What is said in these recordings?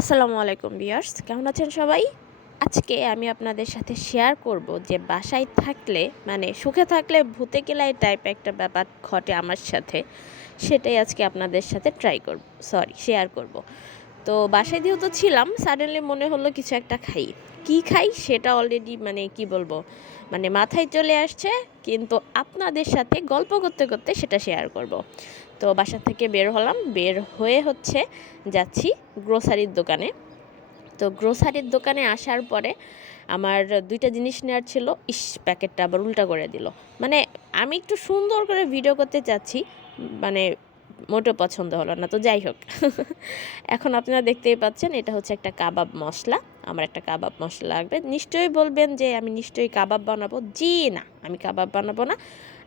আসসালামু আলাইকুম ভিউয়ার্স, কেমন আছেন সবাই? আজকে আমি আপনাদের সাথে শেয়ার করব যে বাসায় থাকলে সুখে থাকলে ভূতে কিলাই টাইপ একটা ব্যাপার ঘটে আমার সাথে। সেটাই আজকে আপনাদের সাথে শেয়ার করব। তো বাসায় যেহেতু ছিলাম, সাডেনলি মনে হলো কিছু একটা খাই। কি খাই সেটা অলরেডি কি বলবো, মাথায় চলে আসছে, কিন্তু আপনাদের সাথে গল্প করতে করতে সেটা শেয়ার করব। তো বাসা থেকে বের হলাম, বের হয়ে যাচ্ছি গ্রোসারির দোকানে। তো গ্রোসারির দোকানে আসার পরে আমার দুইটা জিনিস নেওয়ার ছিল। প্যাকেটটা আবার উল্টা করে দিল। আমি একটু সুন্দর করে ভিডিও করতে চাচ্ছি, মানে মোটেও পছন্দ হলো না। তো যাই হোক, এখন আপনারা দেখতেই পাচ্ছেন এটা হচ্ছে একটা কাবাব মশলা। আমার একটা কাবাব মশলা লাগবে। নিশ্চয়ই বলবেন যে আমি নিশ্চয়ই কাবাব বানাবো। জি না, আমি কাবাব বানাবো না।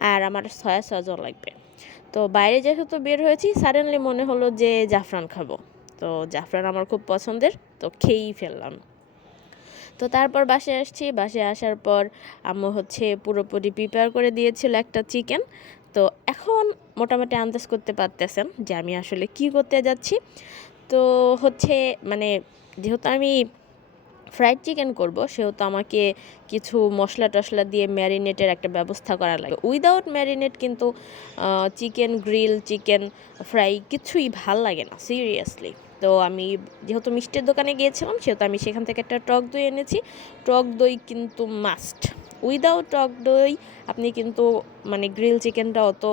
আর আমার সয়া সসও লাগবে। তো বাইরে যেহেতু বের হয়েছি, সাডেনলি মনে হলো যে জাফরান খাবো। তো জাফরান আমার খুব পছন্দের, তো খেয়েই ফেললাম। তো তারপর বাসায় আসছি। বাসায় আসার পর আম্মু পুরোপুরি প্রিপেয়ার করে দিয়েছিল একটা চিকেন। তো এখন মোটামুটি আন্দাজ করতে পারতেছেন যে আমি আসলে কি করতে যাচ্ছি। তো হচ্ছে মানে যেহেতু আমি ফ্রাইড চিকেন করব, সেহেতু আমাকে কিছু মশলা টশলা দিয়ে ম্যারিনেটের একটা ব্যবস্থা করা লাগে। উইদাউট ম্যারিনেট কিন্তু চিকেন গ্রিল, চিকেন ফ্রাই কিছুই ভাল লাগে না, সিরিয়াসলি। তো আমি যেহেতু মিষ্টির দোকানে গিয়েছিলাম, সেহেতু আমি সেখান থেকে একটা টক দই এনেছি। টক দই কিন্তু মাস্ট। উইদাউট টক দই আপনি কিন্তু গ্রিল চিকেনটা অত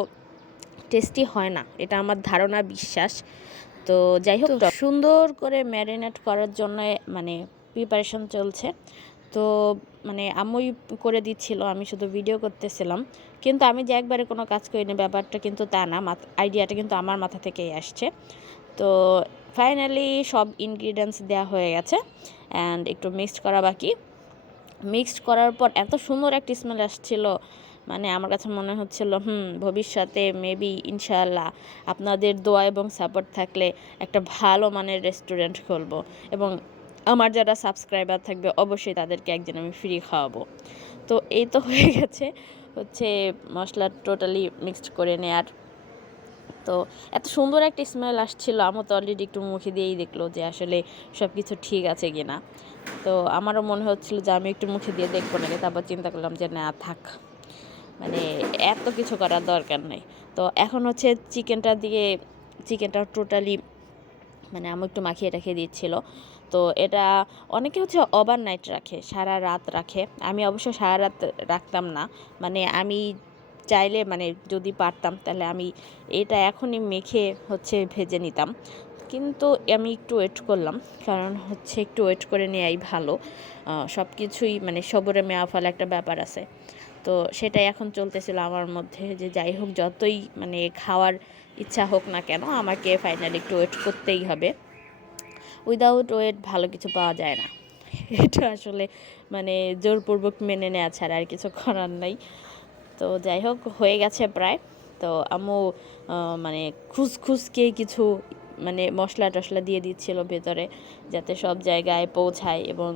টেস্টি হয় না, এটা আমার ধারণা, বিশ্বাস। তো যাই হোক, সুন্দর করে ম্যারিনেট করার জন্য প্রিপারেশন চলছে। তো আম্মুই করে দিচ্ছিল, আমি শুধু ভিডিও করতেছিলাম। কিন্তু আমি যে একবারে কোনো কাজ করিনি, ব্যাপারটা কিন্তু তা না। আইডিয়াটা কিন্তু আমার মাথা থেকেই আসছে। তো ফাইনালি সব ইনগ্রিডিয়েন্টস দেওয়া হয়ে গেছে, অ্যান্ড একটু মিক্সড করা বাকি। মিক্সড করার পর এত সুন্দর একটা স্মেল আসছিল, আমার কাছে মনে হচ্ছিল ভবিষ্যতে মেবি ইনশাআল্লাহ আপনাদের দোয়া এবং সাপোর্ট থাকলে একটা ভালো মানের রেস্টুরেন্ট খুলবো, এবং আমার যারা সাবস্ক্রাইবার থাকবে অবশ্যই তাদেরকে একদিন আমি ফ্রি খাওয়াবো। তো এই তো হয়ে গেছে মশলা টোটালি মিক্সড করে নেয়ার। তো এত সুন্দর একটা স্মেল আসছিল, আমার তো অলরেডি একটু মুখে দিয়েই দেখলো যে আসলে সব কিছু ঠিক আছে কি না। তো আমারও মনে হচ্ছিল যে আমি একটু মুখে দিয়ে দেখবো নাকি, তারপর চিন্তা করলাম যে না থাক, এত কিছু করার দরকার নেই। তো এখন চিকেনটা টোটালি আমি একটু মাখিয়ে রেখে দিচ্ছিল। তো এটা অনেকে ওভারনাইট রাখে, সারা রাত রাখে। আমি অবশ্য সারা রাত রাখতাম না। আমি চাইলে যদি পারতাম তাহলে আমি এটা এখনই মেখে ভেজে নিতাম। কিন্তু আমি একটু ওয়েট করলাম, কারণ একটু ওয়েট করে নেওয়াই ভালো। সব কিছুই সবরে মেওয়া ফল একটা ব্যাপার আছে। তো সেটাই এখন চলতেছিল আমার মধ্যে, যে যাই হোক, যতই খাওয়ার ইচ্ছা হোক না কেন, আমাকে ফাইনালি একটু ওয়েট করতেই হবে। উইদাউট ওয়েট ভালো কিছু পাওয়া যায় না। এটা আসলে জোরপূর্বক মেনে নেওয়া ছাড়া আর কিছু করার নাই। তো যাই হোক, হয়ে গেছে প্রায়। তো আম্মু খুসখুসকে কিছু মশলা টশলা দিয়ে দিচ্ছিল ভেতরে, যাতে সব জায়গায় পৌঁছায়, এবং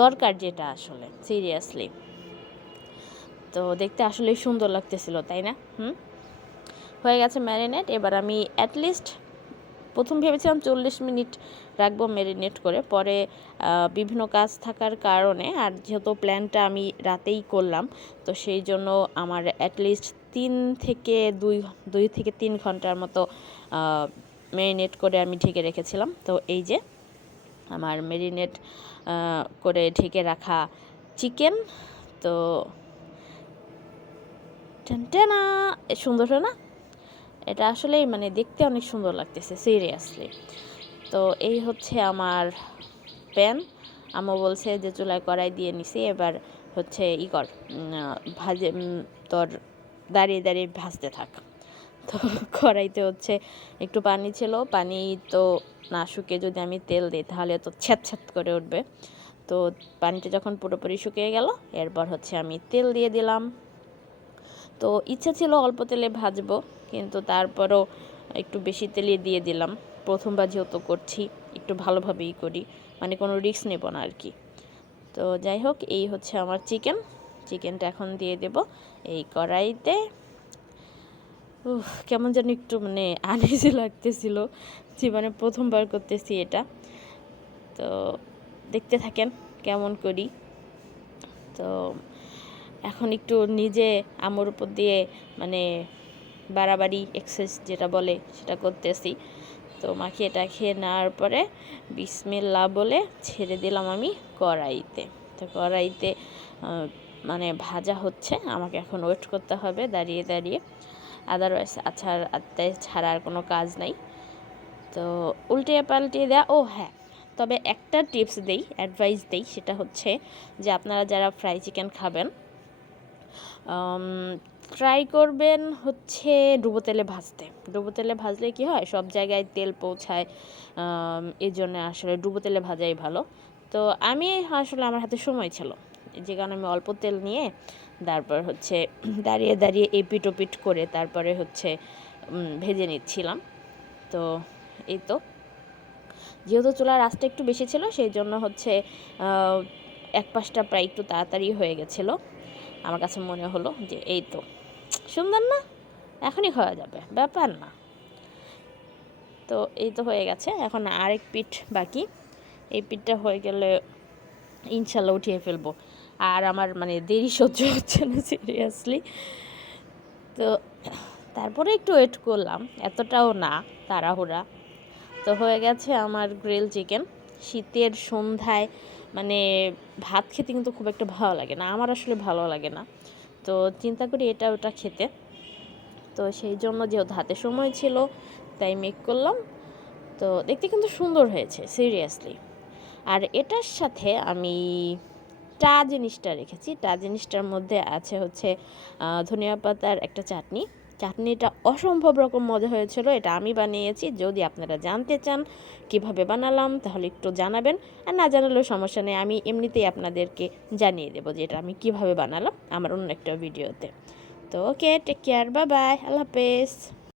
দরকার যেটা আসলে, সিরিয়াসলি। তো দেখতে আসলেই সুন্দর লাগতেছিল, তাই না? হয়ে গেছে ম্যারিনেট। এবার আমি অ্যাটলিস্ট প্রথম ভেবেছিলাম 40 মিনিট রাখবো ম্যারিনেট করে, পরে বিভিন্ন কাজ থাকার কারণে, আর যেহেতু প্ল্যানটা আমি রাতেই করলাম, তো সেই জন্য আমার অ্যাটলিস্ট 2 থেকে 3 ঘন্টার মতো ম্যারিনেট করে আমি ঢেকে রেখেছিলাম। তো এই যে আমার ম্যারিনেট করে ঢেকে রাখা চিকেন। তো টেনটেনা, সুন্দর না? এটা আসলেই দেখতে অনেক সুন্দর লাগতেছে, সিরিয়াসলি। তো এই আমার প্যান। আম্মু বলছে যে চুলায় কড়াই দিয়ে নিছি, এবার ভাজে, তোর দাঁড়িয়ে দাঁড়িয়ে ভাজতে থাক। তো কড়াইতে একটু পানি ছিল, পানি তো না শুকিয়ে যদি আমি তেল দিই তাহলে তো ছ্যাঁত করে উঠবে। তো পানিটা যখন পুরোপুরি শুকিয়ে গেল, এরপর আমি তেল দিয়ে দিলাম। তো ইচ্ছা ছিল অল্প তেলে ভাজবো, কিন্তু তারপরও একটু বেশি তেলে দিয়ে দিলাম। প্রথমবার যেহেতু করছি, একটু ভালোভাবেই করি, কোনো রিস্ক নেব না আর কি। তো যাই হোক, এই আমার চিকেনটা এখন দিয়ে দেব এই কড়াইতে। কেমন যেন একটু আনইজি লাগতেছিল জীবনে প্রথমবার করতেছি এটা। তো দেখতে থাকেন কেমন করি। তো এখন একটু নিজে আম্মুর উপর দিয়ে মানে বাড়াবাড়ি এক্সারসাইজ যেটা বলে সেটা করতেছি। তো মাখিয়ে টাখিয়ে নেওয়ার পরে বিসমিল্লাহ বলে ছেড়ে দিলাম আমি কড়াইতে। তো কড়াইতে মানে ভাজা হচ্ছে, আমাকে এখন ওয়েট করতে হবে দাঁড়িয়ে দাঁড়িয়ে, আদারওয়াইজ আত্মায় ছাড়া আর কোনো কাজ নাই। তো উল্টিয়ে পাল্টিয়ে দেয়া। ও হ্যাঁ, তবে একটা টিপস দেই, অ্যাডভাইস দেই, সেটা হচ্ছে যে আপনারা যারা ফ্রাই চিকেন খাবেন ট্রাই করবেন হচ্ছে ডুবো তেলে ভাজতে। ডুবো তেলে ভাজলে কী হয়, সব জায়গায় তেল পৌঁছায়, এই জন্য আসলে ডুবো তেলে ভাজাই ভালো। তো আমি আসলে আমার হাতে সময় ছিল, যে কারণে আমি অল্প তেল নিয়ে তারপর হচ্ছে দাঁড়িয়ে দাঁড়িয়ে এপিট ওপিট করে তারপরে হচ্ছে ভেজে নিচ্ছিলাম। তো এই তো, যেহেতু চুলার আঁচটা একটু বেশি ছিল সেই জন্য হচ্ছে এক পাশটা প্রায় একটু তাড়াতাড়ি হয়ে গেছিলো। আমার কাছে মনে হলো যে এই তো সুন্দর না, এখনই খাওয়া যাবে, ব্যাপার না। তো এই তো হয়ে গেছে, এখন আরেক পিঠ বাকি। এই পিঠটা হয়ে গেলে ইনশাল্লাহ উঠিয়ে ফেলবো। আর আমার মানে দেরি সহ্য হচ্ছে না সিরিয়াসলি। তো তারপরে একটু ওয়েট করলাম, এতটাও না তাড়াহুড়া। তো হয়ে গেছে আমার গ্রিল চিকেন। শীতের সন্ধ্যায় মানে ভাত খেতে কিন্তু খুব একটা ভালো লাগে না, আমার আসলে ভালো লাগে না। তো চিন্তা করি এটা ওটা খেতে, তো সেই জন্য যেহেতু হাতে সময় ছিল তাই মেক করলাম। তো দেখতে কিন্তু সুন্দর হয়েছে সিরিয়াসলি। আর এটার সাথে আমি টা জিনিসটা রেখেছি। টা জিনিসটার মধ্যে আছে হচ্ছে ধনিয়া পাতার একটা চাটনি। চাটনিটা অসম্ভব রকম মজা হয়েছিল, এটা আমি বানিয়েছি। যদি আপনারা জানতে চান কিভাবে বানালাম তাহলে একটু জানাবেন, আর না জানালেও সমস্যা নেই, আমি এমনিতেই আপনাদেরকে জানিয়ে দেবো যে এটা আমি কিভাবে বানালাম আমার অন্য একটা ভিডিওতে। তো ওকে, টেক কেয়ার, বাই বাই, আল্লাহ হাফেজ।